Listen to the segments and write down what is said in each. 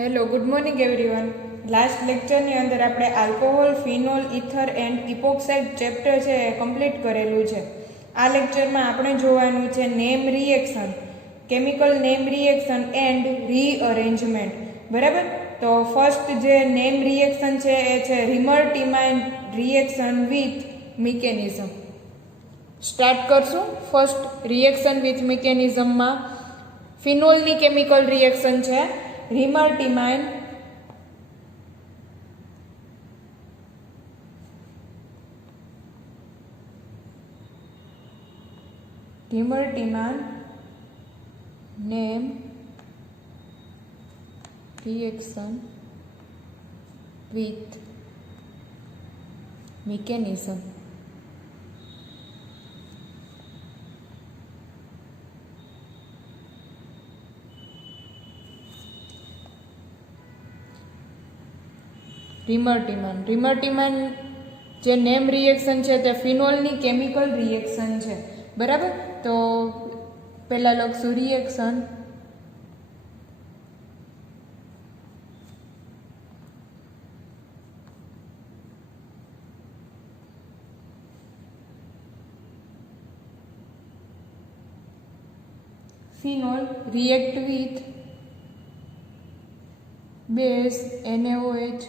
Hello, good morning everyone. Last લેક્ચરની અંદર આપણે alcohol, phenol, ether and epoxide chapter છે એ કમ્પ્લીટ કરેલું છે. આ લેક્ચરમાં આપણે જોવાનું છે name reaction, chemical name reaction and rearrangement. બરાબર? તો ફર્સ્ટ જે નેમ રિએક્શન છે એ છે Reimer Tiemann reaction with mechanism. Start કરશું. ફર્સ્ટ રિએક્શન વિથ મિકેનિઝમમાં ફિનોલની કેમિકલ રિએક્શન છે Reimer Tiemann name reaction with mechanism. Reimer Tiemann જે નેમ રિએક્શન છે તે ફિનોલની કેમિકલ રિએક્શન છે. બરાબર? તો પહેલા લખશું reaction phenol react with base NaOH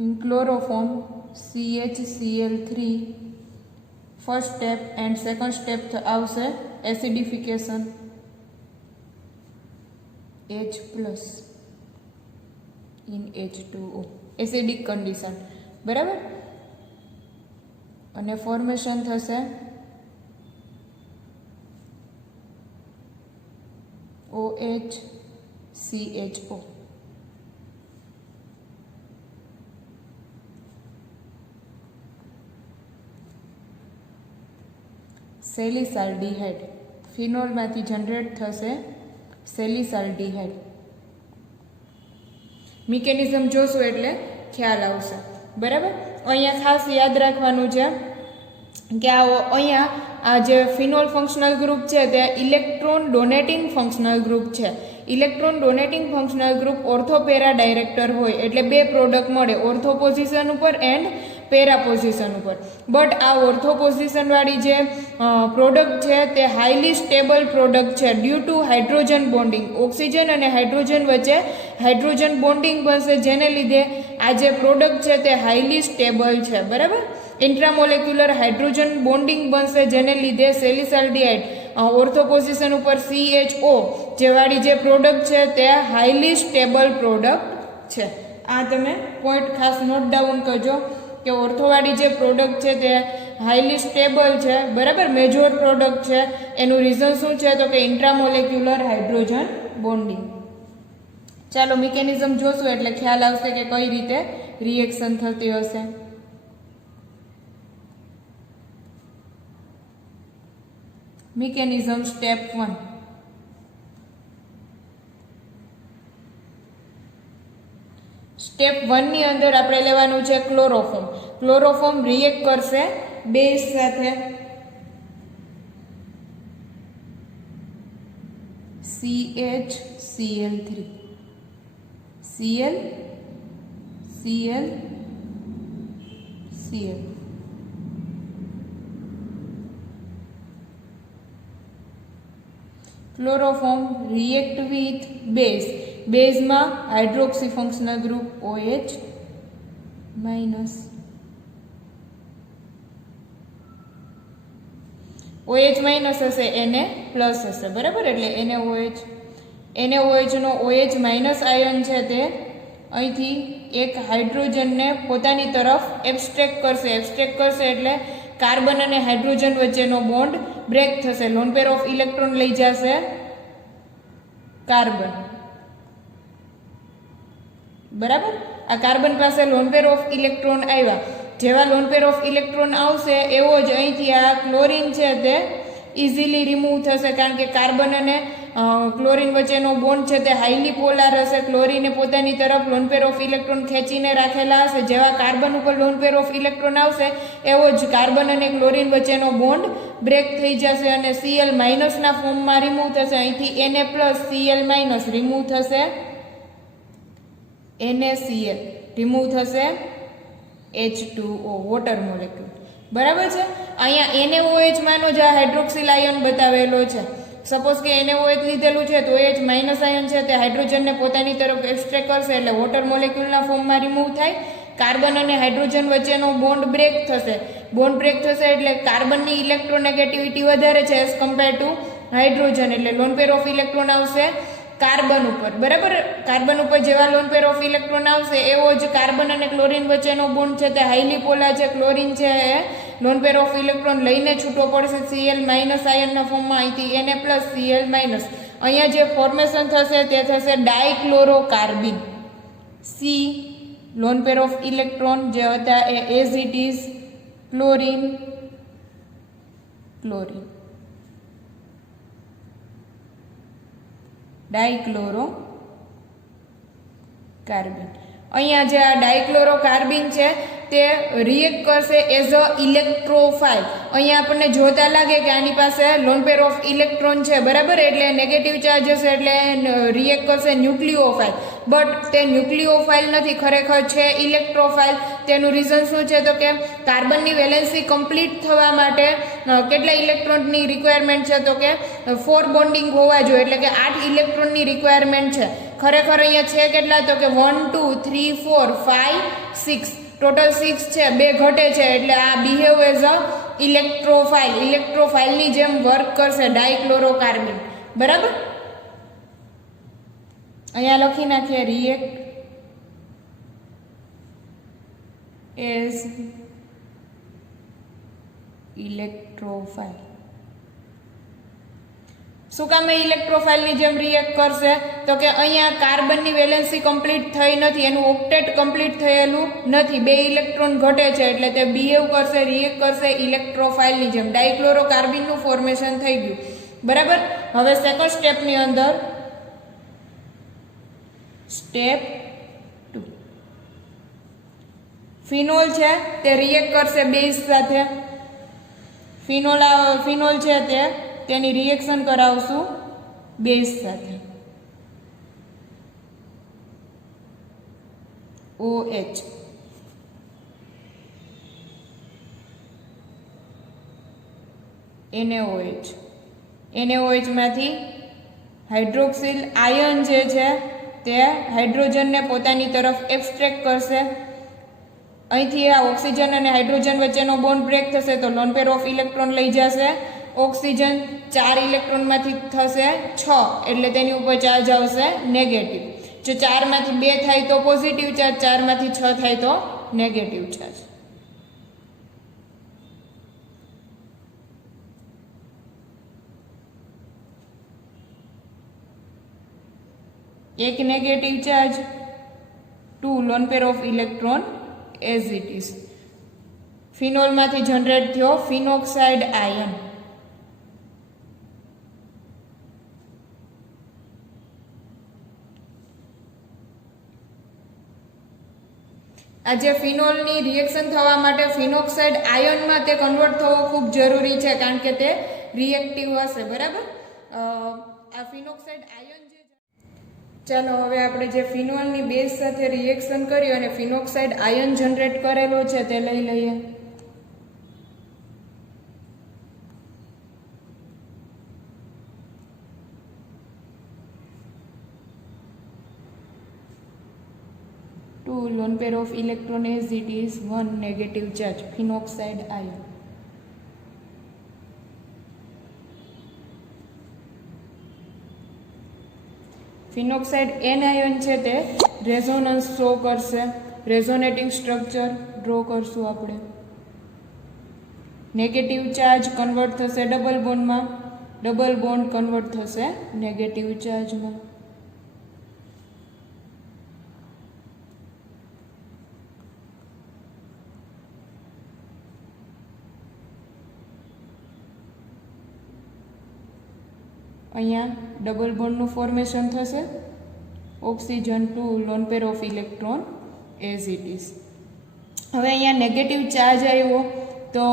in chloroform CHCl3. First step and second step આવશે એસિડિફિકેશન H+ in H2O, acidic condition. બરાબર? અને ફોર્મેશન થશે OHCHO. સેલિસાલ્ડિહાઇડ, ફિનોલમાંથી જનરેટ થશે સેલિસાલ્ડિહાઇડ. મિકેનિઝમ જોશું એટલે ખ્યાલ આવશે. બરાબર? અહીંયા ખાસ યાદ રાખવાનું છે કે અહીંયા આ જે ફિનોલ ફંક્શનલ ગ્રુપ છે તે ઇલેક્ટ્રોન ડોનેટિંગ ફંક્શનલ ગ્રુપ છે. Electron donating functional group ortho para director હોય એટલે બે પ્રોડક્ટ મળે, ઓર્થો પોઝિશન ઉપર એન્ડ પેરા પોઝિશન ઉપર. બટ આ ઓર્થો પોઝિશન વાળી જે પ્રોડક્ટ છે તે હાઈલી સ્ટેબલ પ્રોડક્ટ છે due to hydrogen bonding. Oxygen અને હાઇડ્રોજન વચ્ચે હાઇડ્રોજન બોન્ડિંગ બનશે જેને લીધે આ જે પ્રોડક્ટ છે તે હાઈલી સ્ટેબલ છે. બરાબર? ઇન્ટ્રામોલેક્યુલર હાઇડ્રોજન બોન્ડિંગ બનશે જેને લીધે સેલિસાલ્ડિહાઇડ ઓર્થો પોઝિશન ઉપર CHO જે વાળી જે પ્રોડક્ટ છે તે હાઈલી સ્ટેબલ પ્રોડક્ટ છે. આ તમે પોઈન્ટ ખાસ નોટ ડાઉન કરજો કે ઓર્થોવાળી જે પ્રોડક્ટ છે તે હાઈલી સ્ટેબલ છે. બરાબર? મેજોર પ્રોડક્ટ છે. એનું રીઝન શું છે તો કે ઇન્ટ્રામોલેક્યુલર હાઇડ્રોજન બોન્ડિંગ. ચાલો મિકેનિઝમ જોશું એટલે ખ્યાલ આવશે કે કઈ રીતે રિએક્શન થતી હશે. Mechanism step 1. સ્ટેપ 1 ની અંદર આપણે લેવાનું છે ક્લોરોફોર્મ. ક્લોરોફોર્મ રિએક્ટ કરશે બેઝ સાથે CHCl3 Cl chloroform react with base. બેઝમાં હાઇડ્રોક્સી ફંક્શનલ ગ્રુપ OH- હશે, Na+ હશે. બરાબર? એટલે NaOH નો OH- આયન છે તે અહીંથી એક હાઇડ્રોજનને પોતાની તરફ એબ્સ્ટ્રેક્ટ કરશે એટલે કાર્બન અને હાઇડ્રોજન વચ્ચેનો બોન્ડ બ્રેક થશે. લોન પેર ઓફ ઇલેક્ટ્રોન લઈ જશે કાર્બન. બરાબર? આ કાર્બન પાસે લોન પેર ઓફ ઇલેક્ટ્રોન આવ્યા. જેવા લોન પેર ઓફ ઇલેક્ટ્રોન આવશે એવો જ અહીંથી આ ક્લોરીન છે તે ઇઝીલી રિમૂવ થશે કારણ કે કાર્બન અને ક્લોરીન વચ્ચેનો બોન્ડ છે તે હાઈલી પોલાર હશે. ક્લોરીને પોતાની તરફ લોન પેર ઓફ ઇલેક્ટ્રોન ખેંચીને રાખેલા હશે. જેવા કાર્બન ઉપર લોન પેર ઓફ ઇલેક્ટ્રોન આવશે એવો જ કાર્બન અને ક્લોરીન વચ્ચેનો બોન્ડ બ્રેક થઈ જશે અને Cl માઇનસના ફોર્મમાં રિમૂવ થશે. અહીંથી Na Cl માઇનસ રિમૂવ થશે, NaCl રિમૂવ થશે H2O વોટર મોલેક્યુલ. બરાબર છે. અહીંયા NaOH માનો જે હાઇડ્રોક્સિલ આયન બતાવેલો છે. સપોઝ કે NaOH લીધેલું છે તો OH માઇનસ આયન છે તે હાઇડ્રોજનને પોતાની તરફ એબ્સ્ટ્રેક્ટ કરશે એટલે વોટર મોલેક્યુલના ફોર્મમાં રિમૂવ થાય. કાર્બન અને હાઇડ્રોજન વચ્ચેનો બોન્ડ બ્રેક થશે. બોન્ડ બ્રેક થશે એટલે કાર્બનની ઇલેક્ટ્રોનેગેટિવિટી વધારે છે એઝ કમ્પેર ટુ હાઇડ્રોજન, એટલે લોન પેર ઓફ ઇલેક્ટ્રોન આવશે કાર્બન ઉપર. બરાબર. કાર્બન ઉપર જેવા લોન પેર ઓફ ઇલેક્ટ્રોન આવશે એવો જ કાર્બન અને ક્લોરીન વચ્ચેનો બોન્ડ છે તે હાઈલી પોલાર છે. ક્લોરીન છે એ લોન પેર ઓફ ઇલેક્ટ્રોન લઈને છૂટો પડશે Cl માઇનસ આયનના ફોર્મમાં. અહીંથી Na Cl માઇનસ. અહીંયા જે ફોર્મેશન થશે તે થશે dichlorocarbene. C lone pair of electron જે હતા એ as it is chlorine chlorine dichlorocarbon. અહીંયા જે આ ડાયક્લોરોકાર્બન છે તે રિએક્ટ કરશે એઝ અ ઇલેક્ટ્રોફાઇલ. અહીંયા આપણને જોતા લાગે કે આની પાસે લોન પેર ઓફ ઇલેક્ટ્રોન છે. બરાબર. એટલે નેગેટિવ ચાર્જ હશે એટલે રિએક્ટ કરશે ન્યુક્લિયોફાઇલ. બટ તે ન્યુક્લિયોફાઇલ નથી, ખરેખર છે ઇલેક્ટ્રોફાઇલ. તેનું રીઝન શું છે તો કે કાર્બનની વેલેન્સી કમ્પ્લીટ થવા માટે કેટલા ઇલેક્ટ્રોનની રિક્વાયરમેન્ટ છે તો કે 4 બોન્ડિંગ હોવા જોઈએ, એટલે કે 8 ઇલેક્ટ્રોનની રિક્વાયરમેન્ટ છે. ખરેખર અહીંયા છે કેટલા તો કે 1 2 3 4 5 6 ટોટલ 6 છે, 2 ઘટે છે. એટલે આ બિહેવ એઝ અ ઇલેક્ટ્રોફાઇલ. ઇલેક્ટ્રોફાઇલની જેમ વર્ક કરશે ડાયક્લોરોકાર્બન. બરાબર. અહીંયા લખી નાખીએ રિએક્ટ એઝ ઇલેક્ટ્રોફાઇલ. શું કામ ઇલેક્ટ્રોફાઇલની જેમ રિએક્ટ કરશે તો કે અહીંયા કાર્બનની વેલેન્સી કમ્પ્લીટ થઈ નથી, એનું ઓક્ટેટ કમ્પ્લીટ થયેલું નથી, 2 ઇલેક્ટ્રોન ઘટે છે એટલે તે બિહેવ કરશે, રિએક્ટ કરશે ઇલેક્ટ્રોફાઇલની જેમ. ડાયક્લોરોકાર્બનનું ફોર્મેશન થઈ ગયું. બરાબર. હવે સેકન્ડ સ્ટેપની અંદર સ્ટેપ 2 ફિનોલ છે તે રિએક્ટ કરશે બેઝ સાથે. ફિનોલ છે તેની રિએક્શન કરાવશું બેઝ સાથે. OH NaOH માંથી હાઇડ્રોક્સિલ આયન જે છે તે હાઇડ્રોજનને પોતાની તરફ એબ્સ્ટ્રેક્ટ કરશે. અહીંથી આ ઓક્સિજન અને હાઇડ્રોજન વચ્ચેનો બોન્ડ બ્રેક થશે તો લોન પેર ઓફ ઇલેક્ટ્રોન લઈ જશે. ઓક્સિજન 4 ઇલેક્ટ્રોનમાંથી થશે 6 એટલે તેની ઉપર ચાર્જ આવશે નેગેટિવ. જો 4 માંથી 2 થાય તો પોઝિટિવ ચાર્જ, 4 માંથી 6 થાય તો નેગેટિવ ચાર્જ. એક negative charge, 2 lone pair of electron as it is. ફિનોલમાંથી જનરેટ થયો ફિનોક્સાઇડ આયન. આ જે ફિનોલની રિએક્શન થવા માટે ફિનોક્સાઇડ આયનમાં તે કન્વર્ટ થવો ખૂબ જરૂરી છે કારણ કે તે રિએક્ટિવ હશે. બરાબર. આ ફિનોક્સાઇડ આયન જે ચાલો હવે આપણે જે ફિનોલની બેઝ સાથે રિએક્શન કર્યું અને ફિનોક્સાઇડ આયન જનરેટ કરેલો છે તે લઈ લઈએ. Lone pair of electron as it is 1 negative charge phenoxide ion. phenoxide anion છે તે રેઝોનન્સ શો કરશે. રેઝોનેટિંગ સ્ટ્રક્ચર ડ્રો કરશું આપણે. નેગેટિવ ચાર્જ કન્વર્ટ થશે ડબલ બોન્ડમાં, ડબલ બોન્ડ કન્વર્ટ થશે નેગેટિવ ચાર્જમાં. અહીંયા ડબલ બોન્ડનું ફોર્મેશન થશે. Oxygen 2 lone pair of electron as it is. હવે અહીંયા નેગેટિવ ચાર્જ આવ્યો તો તો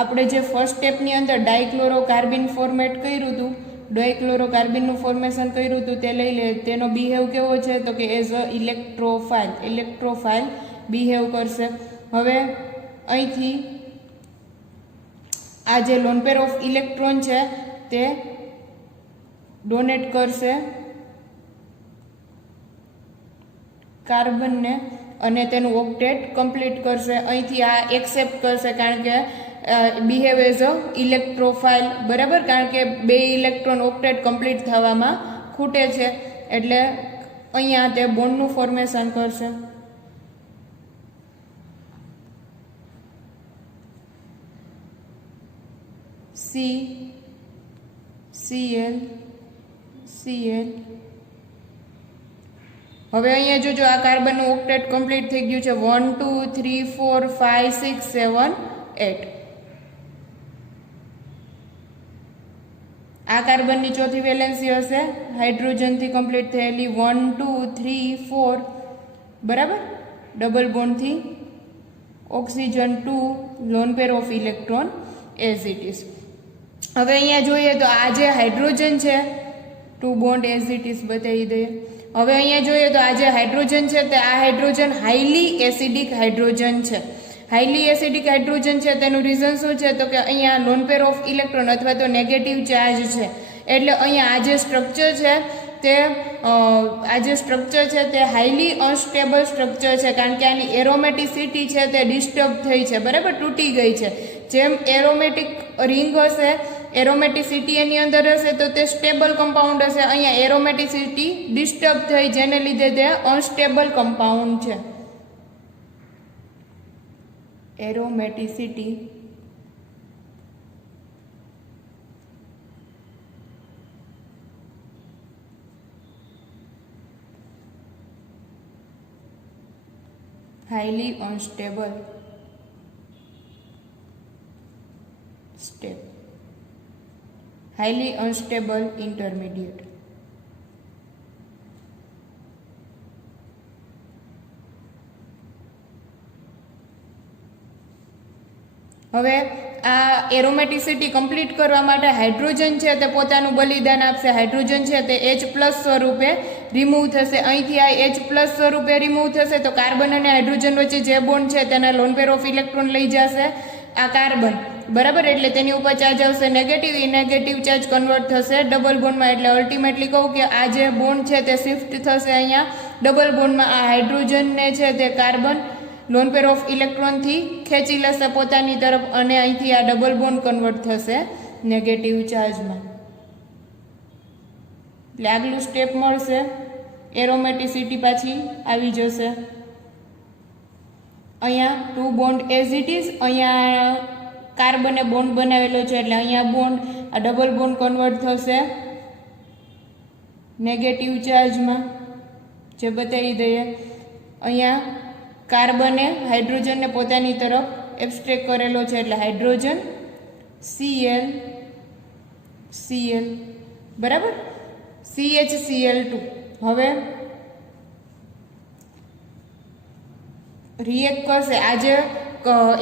આપણે જે ફર્સ્ટ સ્ટેપની અંદર ડાયક્લોરોકાર્બિન ફોર્મેટ કર્યું હતું, ડાયક્લોરોકાર્બિનનું ફોર્મેશન કર્યું હતું તે લઈ લે. તેનો બિહેવ કેવો છે તો કે એઝ અ ઇલેક્ટ્રોફાઇલ બિહેવ કરશે. હવે અહીંથી આ જે લોન પેર ઓફ ઇલેક્ટ્રોન છે તે ડોનેટ કરશે કાર્બનને અને તેનું ઓક્ટેટ કમ્પ્લીટ કરશે. અહીંથી આ એક્સેપ્ટ કરશે કારણ કે બિહેવ એઝ અ ઇલેક્ટ્રોફાઇલ, બરાબર, કારણ કે 2 ઇલેક્ટ્રોન ઓક્ટેટ કમ્પ્લીટ થવામાં ખૂટે છે એટલે અહીંયા તે બોન્ડનું ફોર્મેશન કરશે. CCl. હવે અહીંયા જોજો આ કાર્બનનું ઓક્ટેટ કમ્પ્લીટ થઈ ગયું છે. 1 2 3 4 5 6 7 8. આ કાર્બનની ચોથી વેલેન્સી હશે હાઇડ્રોજનથી કમ્પ્લીટ થયેલી 1 2 3 4, બરાબર, ડબલ બોન્ડથી oxygen 2 lone pair of electron as it is. હવે અહીંયા જોઈએ તો આ જે હાઇડ્રોજન છે 2 બોન્ડ એઝ ઇટ ઇઝ બતાવી દઈએ. હવે અહીંયા જોઈએ તો આ જે હાઇડ્રોજન છે તે આ હાઇડ્રોજન હાઈલી એસિડિક હાઇડ્રોજન છે. હાઈલી એસિડિક હાઇડ્રોજન છે તેનું રીઝન શું છે તો કે અહીંયા લોન પેર ઓફ ઇલેક્ટ્રોન અથવા તો નેગેટિવ ચાર્જ છે. એટલે અહીંયા આ જે સ્ટ્રક્ચર છે તે હાઈલી અનસ્ટેબલ સ્ટ્રક્ચર છે કારણ કે આની એરોમેટિસિટી છે તે ડિસ્ટર્બ થઈ છે, બરાબર, તૂટી ગઈ છે. જેમ એરોમેટિક રિંગ હશે, એરોમેટિસિટી એની અંદર હશે તો તે સ્ટેબલ કમ્પાઉન્ડ હશે. અહીંયા એરોમેટિસિટી ડિસ્ટર્બ થઈ જેને લીધે તે અનસ્ટેબલ કમ્પાઉન્ડ છે. એરોમેટિસિટી highly unstable step, highly unstable intermediate. હવે આ એરોમેટિસિટી કમ્પ્લીટ કરવા માટે હાઇડ્રોજન છે તે પોતાનું બલિદાન આપશે. હાઇડ્રોજન છે તે H+ સ્વરૂપે રિમૂવ થશે. અહીંથી આ H+ સ્વરૂપે રિમૂવ થશે તો કાર્બન અને હાઇડ્રોજન વચ્ચે જે બોન્ડ છે તેના લોન પેર ઓફ ઇલેક્ટ્રોન લઈ જશે આ કાર્બન, બરાબર, એટલે તેની ઉપર ચાર્જ આવશે નેગેટિવ. એ નેગેટિવ ચાર્જ કન્વર્ટ થશે ડબલ બોન્ડમાં. એટલે અલ્ટિમેટલી કહું કે આ જે બોન્ડ છે તે શિફ્ટ થશે અહીંયા ડબલ બોન્ડમાં. આ હાઇડ્રોજનને છે તે કાર્બન લોન પેર ઓફ ઇલેક્ટ્રોનથી ખેંચી લેશે પોતાની તરફ અને અહીંથી આ ડબલ બોન્ડ કન્વર્ટ થશે નેગેટિવ ચાર્જમાં. એટલે આગલું સ્ટેપ મળશે, એરોમેટિસિટી પાછી આવી જશે. અહીંયા 2 બોન્ડ એઝ ઇટ ઇઝ, અહીંયા કાર્બને બોન્ડ બનાવેલો છે એટલે અહીંયા બોન્ડ આ ડબલ બોન્ડ કન્વર્ટ થશે નેગેટિવ ચાર્જમાં, જે બતાવી દઈએ. અહીંયા કાર્બને હાઇડ્રોજનને પોતાની તરફ એબ્સ્ટ્રેક કરેલો છે એટલે હાઇડ્રોજન Cl, બરાબર, CHCl2. હવે રિએક્ટ કરશે, આ જે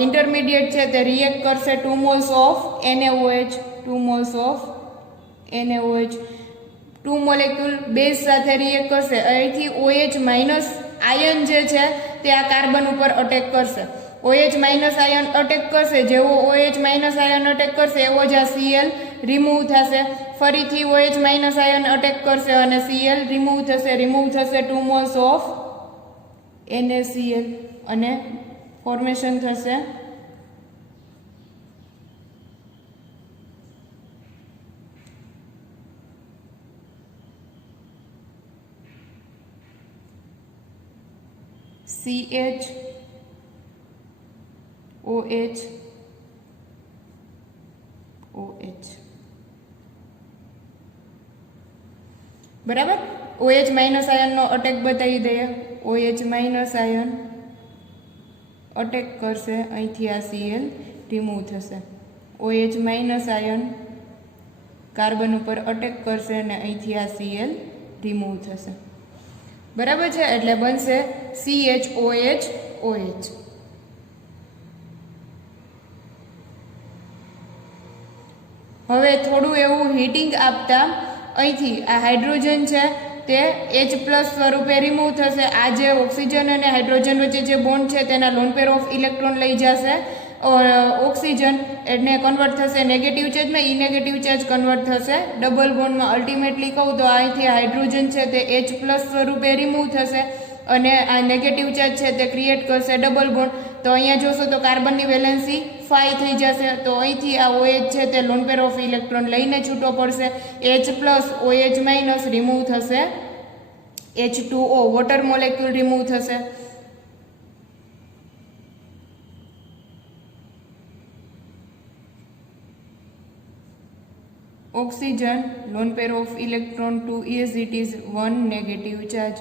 ઇન્ટરમીડિયેટ છે તે રિએક્ટ કરશે 2 moles of NaOH, 2 moles of NaOH, 2 molecule base સાથે રિએક્ટ કરશે. અહીંથી OH માઇનસ આયન જે છે તે આ કાર્બન ઉપર અટેક કરશે. OH માઇનસ આયન અટેક કરશે, જેવો OH માઇનસ આયન અટેક કરશે એવો જ આ Cl રિમૂવ થશે. ફરીથી OH માઇનસ આયન અટેક કરશે અને Cl રિમૂવ થશે. 2 મોલ્સ ઓફ NaCl અને ફોર્મેશન થશે CHOH, બરાબર. OH માઇનસ આયનનો અટેક બતાવી દઈએ. OH માઇનસ આયન અટેક કરશે, અહીંથી આ Cl રિમૂવ થશે. OH માઇનસ આયન કાર્બન ઉપર અટેક કરશે અને અહીંથી આ Cl રિમૂવ થશે, બરાબર છે. એટલે બનશે CHOH. હવે થોડું એવું હીટિંગ આપતા અહીંથી આ હાઇડ્રોજન છે તે H+ સ્વરૂપે રિમૂવ થશે. આ જે ઓક્સિજન અને હાઇડ્રોજન વચ્ચે જે બોન્ડ છે તેના લોન પેર ઓફ ઇલેક્ટ્રોન લઈ જશે ઓક્સિજન, એટલે કન્વર્ટ થશે નેગેટિવ ચાર્જમાં, ઈ નેગેટિવ ચાર્જ કન્વર્ટ થશે ડબલ બોન્ડમાં. અલ્ટિમેટલી કહું તો અહીંથી હાઇડ્રોજન છે તે H+ સ્વરૂપે રિમૂવ થશે અને આ નેગેટિવ ચાર્જ છે તે ક્રિએટ કરશે ડબલ બોન્ડ. તો અહીંયા જોશો તો કાર્બનની વેલેન્સી 5 થઈ જશે. તો અહીંથી આ OH છે તે લોન પેર ઓફ ઇલેક્ટ્રોન લઈને છૂટો પડશે. H+ OH- રિમૂવ થશે H2O, વોટર મોલેક્યુલ રિમૂવ થશે. Oxygen loan pair of electron 2 is it is 1 negative charge.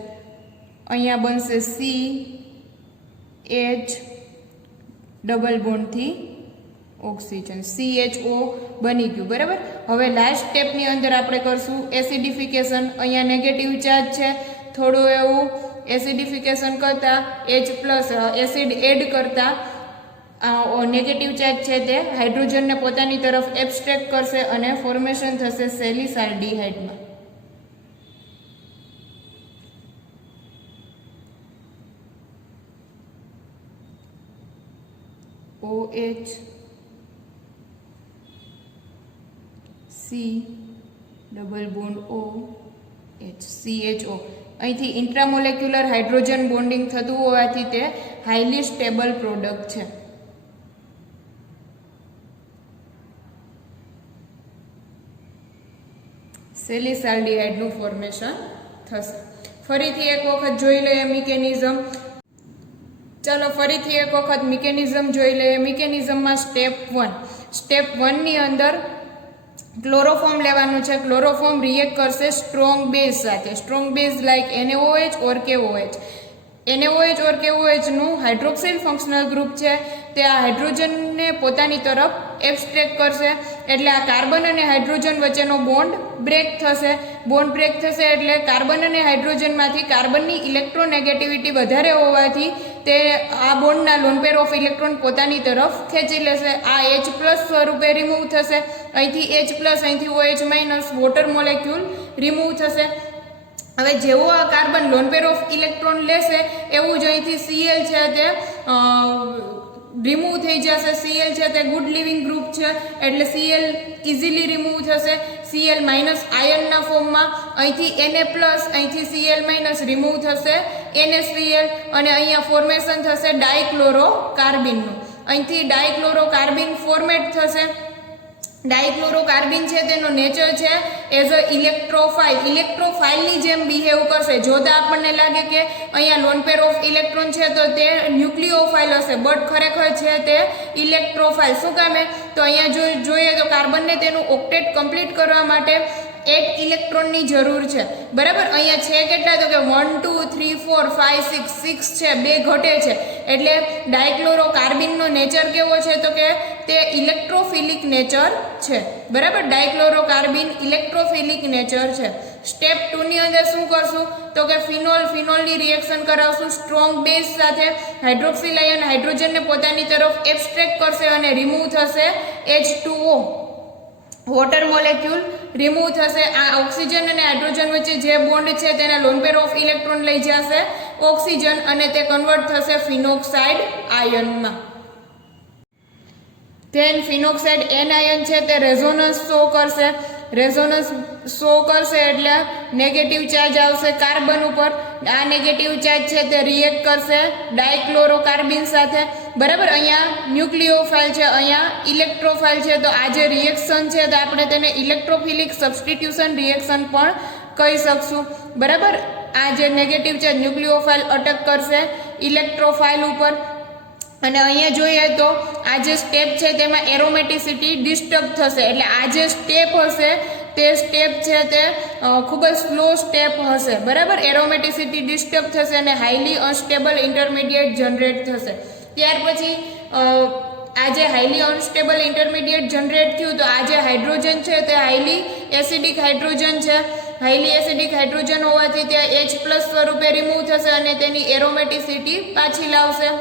અહીંયા બનશે CH ડબલ બોન્ડથી ઓક્સિજન, CHO બની ગયું. બરાબર. હવે લાસ્ટ સ્ટેપની અંદર આપણે કરશું એસિડિફિકેશન. અહીંયા નેગેટિવ ચાર્જ છે, થોડું એવું એસિડિફિકેશન કરતા H+ એસિડ એડ કરતા નેગેટિવ ચાર્જ છે તે હાઇડ્રોજનને પોતાની તરફ એબ્સ્ટ્રેક્ટ કરશે અને ફોર્મેશન થશે સેલિસાલ્ડીહાઇડમાં. OH C double bond O H CHO. અહીંથી ઇન્ટ્રામોલેક્યુલર હાઇડ્રોજન બોન્ડિંગ થતું હોવાથી તે હાઈલી સ્ટેબલ પ્રોડક્ટ છે. સેલિસાલ્ડીહાઇડનું ફોર્મેશન થશે. ફરીથી એક વખત જોઈ લઈએ મિકેનિઝમ. ચાલો ફરીથી એક વખત મિકેનિઝમ જોઈ લઈએ. મિકેનિઝમમાં સ્ટેપ 1 ની અંદર ક્લોરોફોર્મ લેવાનું છે. ક્લોરોફોર્મ રિએક્ટ કરશે સ્ટ્રોંગ બેઝ સાથે. સ્ટ્રોંગ બેઝ લાઇક NaOH ઓર KOH. NaOH ઓર KOH નું હાઇડ્રોક્સિલ ફંક્શનલ ગ્રુપ છે તે આ હાઇડ્રોજનને પોતાની તરફ એબ્સ્ટ્રેક્ટ કરશે, એટલે આ કાર્બન અને હાઇડ્રોજન વચ્ચેનો બોન્ડ બ્રેક થશે. બોન્ડ બ્રેક થશે એટલે કાર્બન અને હાઇડ્રોજનમાંથી કાર્બનની ઇલેક્ટ્રોનેગેટિવિટી વધારે હોવાથી તે આ બોન્ડના લોન પેર ઓફ ઇલેક્ટ્રોન પોતાની તરફ ખેંચી લેશે. આ H+ સ્વરૂપે રિમૂવ થશે. અહીંથી H+, અહીંથી OH- વોટર મોલેક્યુલ રિમૂવ થશે. હવે જેવો આ carbon loan pair of electron લેશે એવું જ અહીંથી Cl છે તે રિમૂવ થઈ જશે. Cl છે તે ગુડ લિવિંગ ગ્રુપ છે એટલે Cl ઇઝીલી રિમૂવ થશે. Cl- આયનના ફોર્મમાં. અહીંથી Na+, અહીંથી Cl- રિમૂવ થશે NaCl અને અહીંયા ફોર્મેશન થશે ડાયક્લોરોકાર્બિનનું. અહીંથી ડાયક્લોરોકાર્બિન ફોર્મેટ થશે. ડાયક્લોરોકાર્બિન છે તેનો નેચર છે એઝ અ ઇલેક્ટ્રોફાઇલની જેમ બિહેવ કરશે. જોતા આપણને લાગે કે અહીંયા લોન પેર ઓફ ઇલેક્ટ્રોન છે તો તે ન્યુક્લિયોફાઇલ હશે, બટ ખરેખર છે તે ઇલેક્ટ્રોફાઇલ. શું કામે? તો અહીંયા જોઈએ તો કાર્બનને તેનું ઓક્ટેટ કમ્પ્લીટ કરવા માટે 8 ઇલેક્ટ્રોનની જરૂર છે. બરાબર. અહીંયા છે કેટલા? તો કે 1 2 3 4 5 6 છે, 2 ઘટે છે. એટલે ડાયક્લોરોકાર્બિનનો નેચર કેવો છે? તો કે તે ઇલેક્ટ્રોફિલિક નેચર છે. બરાબર. ડાયક્લોરોકાર્બિન ઇલેક્ટ્રોફિલિક નેચર છે. સ્ટેપ 2 ની અંદર શું કરશું? તો કે ફિનોલની રિએક્શન કરાવશું સ્ટ્રોંગ બેઝ સાથે. હાઇડ્રોક્સિલ આયન હાઇડ્રોજનને પોતાની તરફ એબ્સ્ટ્રેક્ટ કરશે અને રિમૂવ થશે H2O, વોટર મોલેક્યુલ રિમૂવ થશે. આ ઓક્સિજન અને હાઇડ્રોજન વચ્ચે જે બોન્ડ છે તેના લોન પેર ઓફ ઇલેક્ટ્રોન લઈ જશે ઓક્સિજન અને તે કન્વર્ટ થશે ફિનોક્સાઇડ આયનમાં. ધેન ફિનોક્સાઇડ N આયન છે તે રેઝોનન્સ શો કરશે. રેઝોનન્સ શો કરશે એટલે નેગેટિવ ચાર્જ આવશે કાર્બન ઉપર. આ નેગેટિવ ચાર્જ છે તે રિએક્ટ કરશે ડાયક્લોરોકાર્બિન સાથે. બરાબર. અહીંયા ન્યુક્લિયોફાઇલ છે, અહીંયા ઇલેક્ટ્રોફાઇલ છે. તો આ જે રિએક્શન છે તો આપણે તેને ઇલેક્ટ્રોફિલિક સબસ્ટિટ્યુશન રિએક્શન પણ કહી શકશું. બરાબર. આ જે નેગેટિવ ચાર્જ ન્યુક્લિયોફાઇલ અટક કરશે ઇલેક્ટ્રોફાઇલ ઉપર. અને અહીંયા જોઈએ તો આ જે સ્ટેપ છે તેમાં એરોમેટિસિટી ડિસ્ટર્બ થશે. એટલે આ જે સ્ટેપ હશે તે સ્ટેપ છે તે ખૂબ જ સ્લો સ્ટેપ હશે. બરાબર. એરોમેટિસિટી ડિસ્ટર્બ થશે અને હાઈલી અનસ્ટેબલ ઇન્ટરમીડિયેટ જનરેટ થશે. ત્યાર પછી આ જે હાઈલી અનસ્ટેબલ ઇન્ટરમીડિયેટ જનરેટ થયું તો આ જે હાઇડ્રોજન છે તે હાઈલી એસિડિક હાઇડ્રોજન છે. હાઈલી એસિડિક હાઇડ્રોજન હોવાથી તે H+ સ્વરૂપે રિમૂવ થશે અને તેની એરોમેટિસિટી પાછી લાવશે.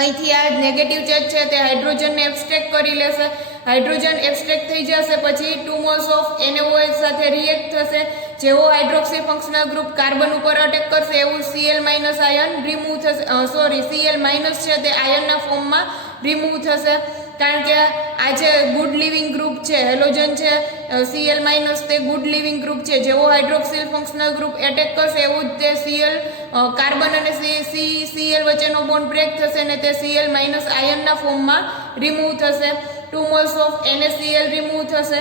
અહીંથી આ નેગેટિવ ચાર્જ છે તે હાઇડ્રોજનને એબ્સ્ટ્રેક્ટ કરી લેશે હાઇડ્રોજન એબ્સ્ટ્રેક્ટ થઈ જશે, પછી 2 મોલ્સ ઓફ NaOH સાથે રિએક્ટ થશે. જેવો હાઇડ્રોક્સી ફંક્શનલ ગ્રુપ કાર્બન ઉપર અટેક કરશે એવું Cl- આયન રિમૂવ થશે, Cl- છે તે આયનના ફોર્મમાં રિમૂવ થશે. કારણ કે આ જે ગુડ લિવિંગ ગ્રુપ છે, હેલોજન છે, Cl- તે ગુડ લિવિંગ ગ્રુપ છે. જેવો હાઇડ્રોક્સિલ ફંક્શનલ ગ્રુપ એટેક કરશે એવું જ તે કાર્બન અને Cl વચ્ચેનો બોન્ડ બ્રેક થશે અને તે Cl- આયનના ફોર્મમાં રિમૂવ થશે. 2 મોલ્સ ઓફ NaCl રિમૂવ થશે.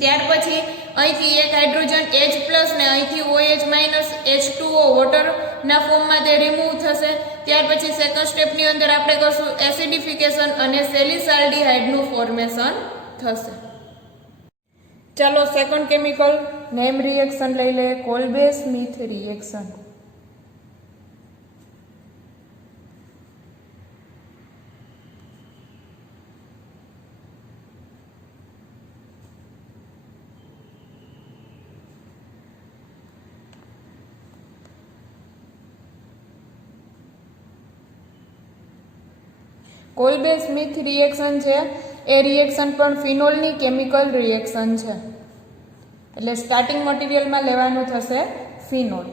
ત્યાર પછી અહીંથી એક હાઇડ્રોજન H+ ને અહીંથી OH- H2O વોટરના ફોર્મમાં તે રિમૂવ થશે. ત્યાર પછી સેકન્ડ સ્ટેપની અંદર આપણે કરશું એસિડિફિકેશન અને સેલિસાલ્ડીહાઇડનું ફોર્મેશન થશે. ચાલો સેકન્ડ કેમિકલ નેમ રિએક્શન લઈ લે, કોલ્બે સ્મિથ રિએક્શન. કોલ્બે સ્મિથ રિએક્શન છે એ રિએક્શન પણ ફિનોલની કેમિકલ રિએક્શન છે. એટલે સ્ટાર્ટિંગ મટીરિયલમાં લેવાનું થશે ફિનોલ.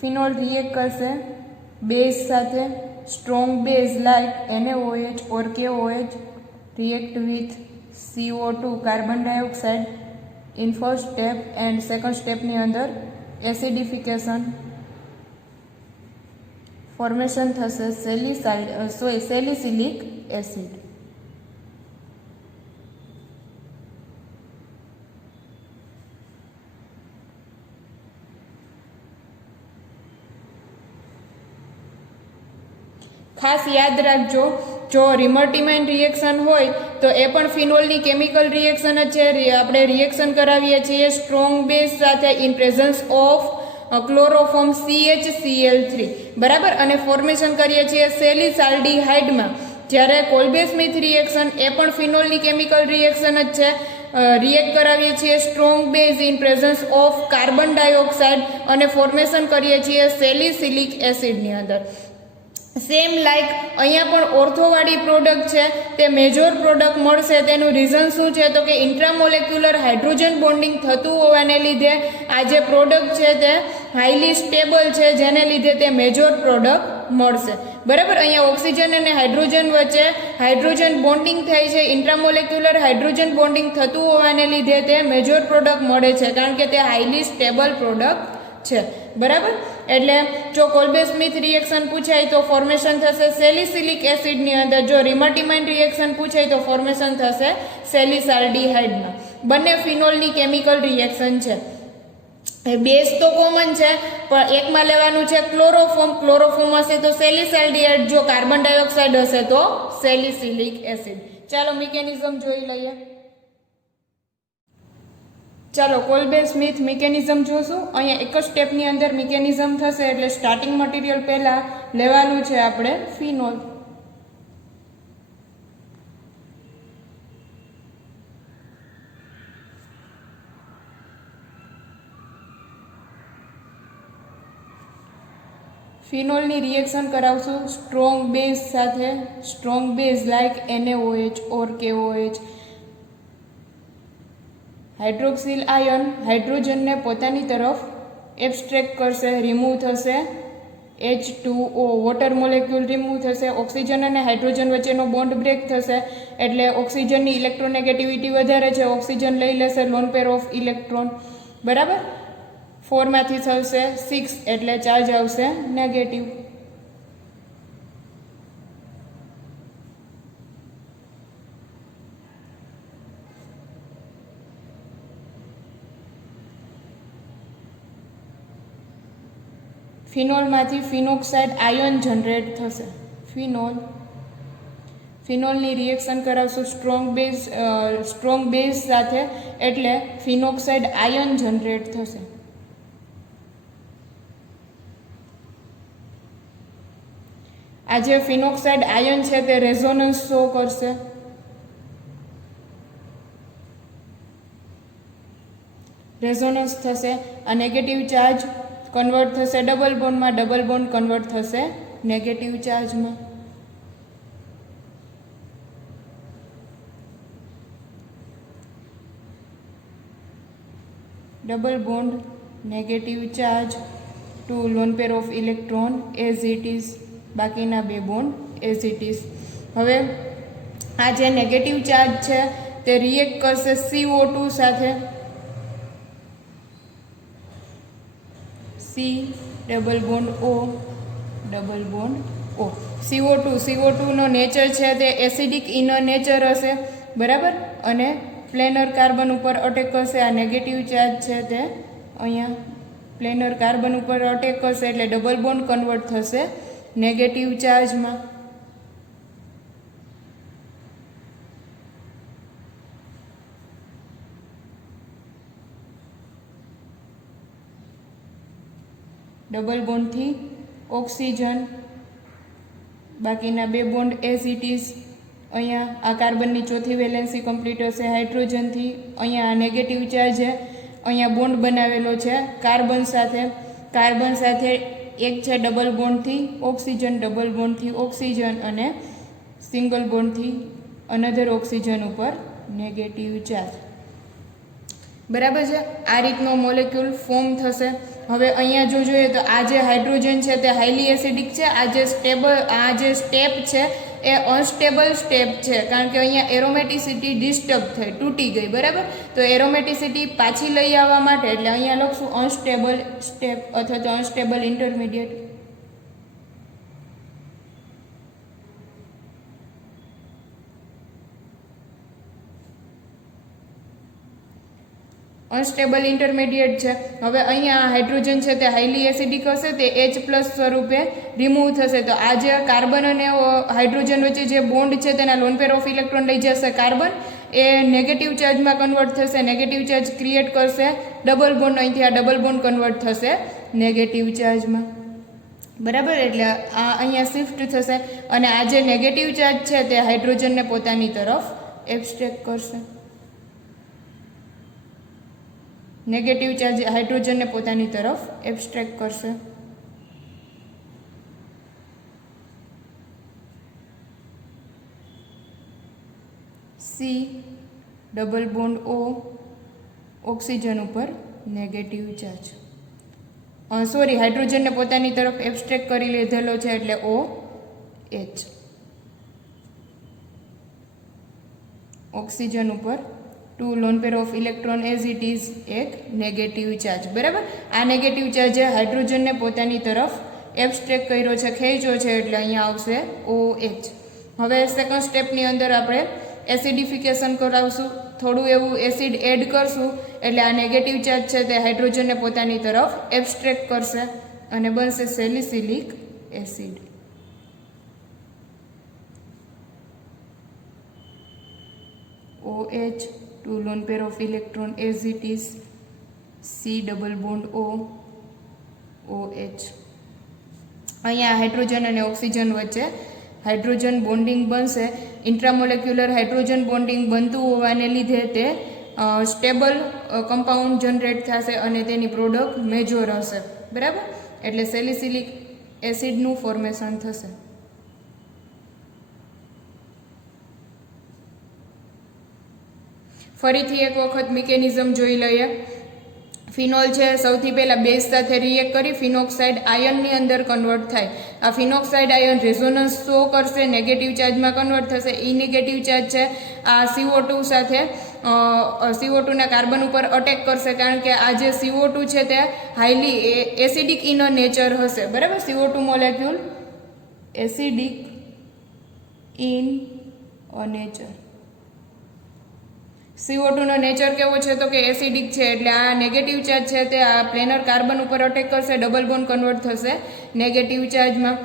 ફિનોલ રિએક્ટ કરશે બેઝ સાથે. Strong base like NaOH or KOH react with CO2 carbon dioxide in first step and second સ્ટેપની અંદર એસિડિફિકેશન ફોર્મેશન થશે સેલિસિલિક એસિડ. ખાસ યાદ રાખજો, જો રિમર્ટીમાઇન રિએક્શન હોય તો એ પણ ફિનોલની કેમિકલ રિએક્શન જ છે. આપણે રિએક્શન કરાવીએ છીએ સ્ટ્રોંગ બેઝ સાથે in presence of chloroform CHCl3 બરાબર, અને ફોર્મેશન કરીએ છીએ સેલિસાલ્ડીહાઇડમાં. જ્યારે કોલ્બે સ્મિથ રિએક્શન એ પણ ફિનોલની કેમિકલ રિએક્શન જ છે. રિએક્ટ કરાવીએ છીએ strong base in presence of carbon dioxide અને ફોર્મેશન કરીએ છીએ સેલિસિલિક એસિડની અંદર. સેમ લાઇક અહીંયા પણ ઓર્થોવાળી પ્રોડક્ટ છે તે મેજોર પ્રોડક્ટ મળશે. તેનું રીઝન શું છે તો કે ઇન્ટ્રામોલેક્યુલર હાઇડ્રોજન બોન્ડિંગ થતું હોવાને લીધે આ જે પ્રોડક્ટ છે તે હાઈલી સ્ટેબલ છે, જેને લીધે તે મેજોર પ્રોડક્ટ મળશે. બરાબર, અહીંયા ઓક્સિજન અને હાઇડ્રોજન વચ્ચે હાઇડ્રોજન બોન્ડિંગ થાય છે. ઇન્ટ્રામોલેક્યુલર હાઇડ્રોજન બોન્ડિંગ થતું હોવાને લીધે તે મેજોર પ્રોડક્ટ મળે છે, કારણ કે તે હાઈલી સ્ટેબલ પ્રોડક્ટ છે. બરાબર, એટલે જો કોલ્બે સ્મિથ રિએક્શન પૂછાય તો ફોર્મેશન થશે સેલિસિલિક એસિડની અંદર. જો રિમર્ટીમાઇન રિએક્શન પૂછાય તો ફોર્મેશન થશે સેલિસાલ્ડીહાઇડમાં. બંને ફિનોલની કેમિકલ રિએક્શન છે. બેઝ તો કોમન છે, પણ એકમાં લેવાનું છે ક્લોરોફોર્મ. ક્લોરોફોર્મ હશે તો સેલિસાલ્ડીહાઇડ, જો કાર્બન ડાયોક્સાઇડ હશે તો સેલિસિલિક એસિડ. ચાલો મિકેનિઝમ જોઈ લઈએ. ચાલો કોલ્બે સ્મિથ મિકેનિઝમ જોશું. અહીંયા એક જ સ્ટેપની અંદર મિકેનિઝમ થશે. એટલે સ્ટાર્ટિંગ મટીરિયલ પહેલાં લેવાનું છે આપણે ફિનોલ. ફિનોલની રિએક્શન કરાવશું સ્ટ્રોંગ બેઝ સાથે. Strong base like NaOH or KOH. Hydroxyl ion હાઇડ્રોજનને પોતાની તરફ એબ્સ્ટ્રેક્ટ કરશે, રિમૂવ થશે H2O વોટર મોલેક્યુલ રિમૂવ થશે. ઓક્સિજન અને હાઇડ્રોજન વચ્ચેનો બોન્ડ બ્રેક થશે, એટલે ઓક્સિજનની ઇલેક્ટ્રોનેગેટિવિટી વધારે છે. ઓક્સિજન લઈ લેશે લોન પેર ઓફ ઇલેક્ટ્રોન. બરાબર, 4 માંથી થશે 6, એટલે ચાર્જ આવશે નેગેટિવ. ફિનોલમાંથી ફિનોક્સાઇડ આયન જનરેટ થશે. ફિનોલની રિએક્શન કરાવશું સ્ટ્રોંગ બેઝ સાથે, એટલે ફિનોક્સાઇડ આયન જનરેટ થશે. આ જે ફિનોક્સાઇડ આયન છે તે રેઝોનન્સ શો કરશે. રેઝોનન્સ થશે. આ નેગેટિવ ચાર્જ કન્વર્ટ થશે ડબલ બોન્ડમાં, ડબલ બોન્ડ કન્વર્ટ થશે નેગેટિવ ચાર્જમાં. Double bond negative charge two lone pair of electron as it is, બાકીના બે બોન્ડ એઝ ઇટ ઇઝ. હવે આ જે નેગેટિવ ચાર્જ છે તે રિએક્ટ કરશે CO2 સાથે. C double bond O, double bond O. CO2 નો નેચર છે તે એસિડિક ઇન નેચર હશે, બરાબર, અને પ્લેનર કાર્બન ઉપર અટેક કરશે. આ નેગેટિવ ચાર્જ છે તે અહીંયા પ્લેનર કાર્બન ઉપર અટેક કરશે એટલે ડબલ બોન્ડ કન્વર્ટ થશે નેગેટિવ ચાર્જમાં. ડબલ બોન્ડથી ઓક્સિજન, બાકીના બે બોન્ડ એઝ ઇટ ઇઝ. અહીંયા આ કાર્બનની ચોથી વેલેન્સી કમ્પ્લીટ હશે હાઇડ્રોજનથી. અહીંયા આ નેગેટિવ ચાર્જ છે, અહીંયા બોન્ડ બનાવેલો છે કાર્બન સાથે. કાર્બન સાથે એક છે ડબલ બોન્ડથી ઓક્સિજન, ડબલ બોન્ડથી ઓક્સિજન, અને સિંગલ બોન્ડથી અનધર ઓક્સિજન ઉપર નેગેટિવ ચાર્જ. બરાબર છે. આ રીતનો મોલેક્યુલ ફોર્મ થશે. હવે અહીંયા જો જોઈએ તો આ જે હાઇડ્રોજન છે તે હાઈલી એસિડિક છે. આ જે સ્ટેપ છે એ અનસ્ટેબલ સ્ટેપ છે, કારણ કે અહીંયા એરોમેટિસિટી ડિસ્ટર્બ થઈ, તૂટી ગઈ, બરાબર. તો એરોમેટિસિટી પાછી લઈ આવવા માટે એટલે અહીંયા લખશું અનસ્ટેબલ સ્ટેપ અથવા તો અનસ્ટેબલ ઇન્ટરમીડિયેટ. અનસ્ટેબલ ઇન્ટરમીડિયેટ છે. હવે અહીંયા હાઇડ્રોજન છે તે હાઈલી એસિડિક હશે, તે H+ સ્વરૂપે રિમૂવ થશે. તો આ જે કાર્બન અને હાઇડ્રોજન વચ્ચે જે બોન્ડ છે તેના લોન પેર ઓફ ઇલેક્ટ્રોન લઈ જશે કાર્બન, એ નેગેટિવ ચાર્જમાં કન્વર્ટ થશે, નેગેટિવ ચાર્જ ક્રિએટ કરશે ડબલ બોન્ડ. અહીંથી આ ડબલ બોન્ડ કન્વર્ટ થશે નેગેટિવ ચાર્જમાં, બરાબર. એટલે આ અહીંયા શિફ્ટ થશે અને આ જે નેગેટિવ ચાર્જ છે તે હાઇડ્રોજનને પોતાની તરફ એબ્સ્ટ્રેક્ટ કરશે. નેગેટિવ ચાર્જ હાઇડ્રોજનને પોતાની તરફ એબ્સ્ટ્રેક્ટ કરશે. C double bond O, oxygen ઉપર નેગેટિવ ચાર્જ. સોરી, હાઇડ્રોજનને પોતાની તરફ એબ્સ્ટ્રેક્ટ કરી લીધેલો છે એટલે OH. ઓક્સિજન ઉપર 2 lone pair of electron as it is, એક નેગેટિવ ચાર્જ, બરાબર. આ નેગેટિવ ચાર્જ હાઇડ્રોજનને પોતાની તરફ એબ્સ્ટ્રેક્ટ કર્યો છે, ખેંચ્યો છે, એટલે અહીંયા આવશે OH. હવે સેકન્ડ સ્ટેપની અંદર આપણે એસિડિફિકેશન કરાવશું, થોડું એવું એસિડ એડ કરશું એટલે આ નેગેટિવ ચાર્જ છે તે હાઇડ્રોજનને પોતાની તરફ એબ્સ્ટ્રેક્ટ કરશે અને બનશે salicylic acid. OH, 2 lone pair of electron as it is, C double bond O, OH. અહીંયા હાઇડ્રોજન અને ઓક્સિજન વચ્ચે હાઇડ્રોજન બોન્ડિંગ બનશે. ઇન્ટ્રામોલેક્યુલર હાઇડ્રોજન બોન્ડિંગ બનતું હોવાને લીધે તે સ્ટેબલ કમ્પાઉન્ડ જનરેટ થશે અને તેની પ્રોડક્ટ મેજોર હશે, બરાબર. એટલે સેલિસિલિક એસિડનું ફોર્મેશન થશે. ફરીથી એક વખત મિકેનિઝમ જોઈ લઈએ. ફિનોલ છે સૌથી પહેલાં બેઝ સાથે રિએક્ટ કરી ફિનોક્સાઇડ આયનની અંદર કન્વર્ટ થાય. આ ફિનોક્સાઇડ આયન રેઝોનન્સ શો કરશે, નેગેટિવ ચાર્જમાં કન્વર્ટ થશે. ઈ નેગેટિવ ચાર્જ છે આ CO2 સાથે CO2ના કાર્બન ઉપર અટેક કરશે, કારણ કે આ જે CO2 છે તે હાઈલી એસિડિક ઇન નેચર હશે, બરાબર. CO2 molecule acidic in nature. CO2 નો નેચર કેવો છે તો કે એસિડિક છે, એટલે આ નેગેટિવ ચાર્જ છે તે આ પ્લેનર કાર્બન ઉપર અટેક કરશે, ડબલ બોન્ડ કન્વર્ટ થશે નેગેટિવ ચાર્જમાં.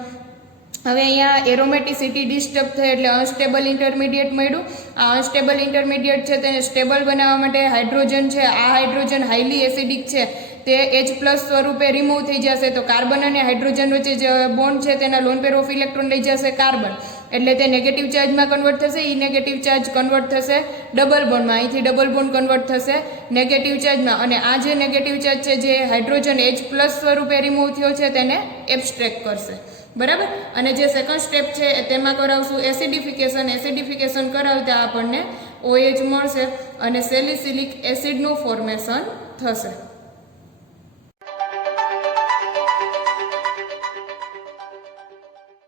હવે અહીંયા એરોમેટિસિટી ડિસ્ટર્બ થઈ એટલે અનસ્ટેબલ ઇન્ટરમીડિયેટ મળ્યું. આ અનસ્ટેબલ ઇન્ટરમીડિયેટ છે તેને સ્ટેબલ બનાવવા માટે હાઇડ્રોજન છે, આ હાઇડ્રોજન હાઈલી એસિડિક છે તે H+ સ્વરૂપે રિમૂવ થઈ જશે. તો કાર્બન અને હાઇડ્રોજન વચ્ચે જે બોન્ડ છે તેના લોન પેર ઓફ ઇલેક્ટ્રોન લઈ જશે કાર્બન. એટલે તે નેગેટિવ ચાર્જમાં કન્વર્ટ થશે, ઈ નેગેટિવ ચાર્જ કન્વર્ટ થશે ડબલ બોન્ડમાં, અહીંથી ડબલ બોન્ડ કન્વર્ટ થશે નેગેટિવ ચાર્જમાં, અને આ જે નેગેટિવ ચાર્જ છે જે હાઇડ્રોજન H+ સ્વરૂપે રિમૂવ થયો છે તેને એબ્સ્ટ્રેક્ટ કરશે, બરાબર. અને જે સેકન્ડ સ્ટેપ છે તેમાં કરાવશું એસિડિફિકેશન કરાવતા આપણને OH મળશે અને સેલિસિલિક એસિડનું ફોર્મેશન થશે.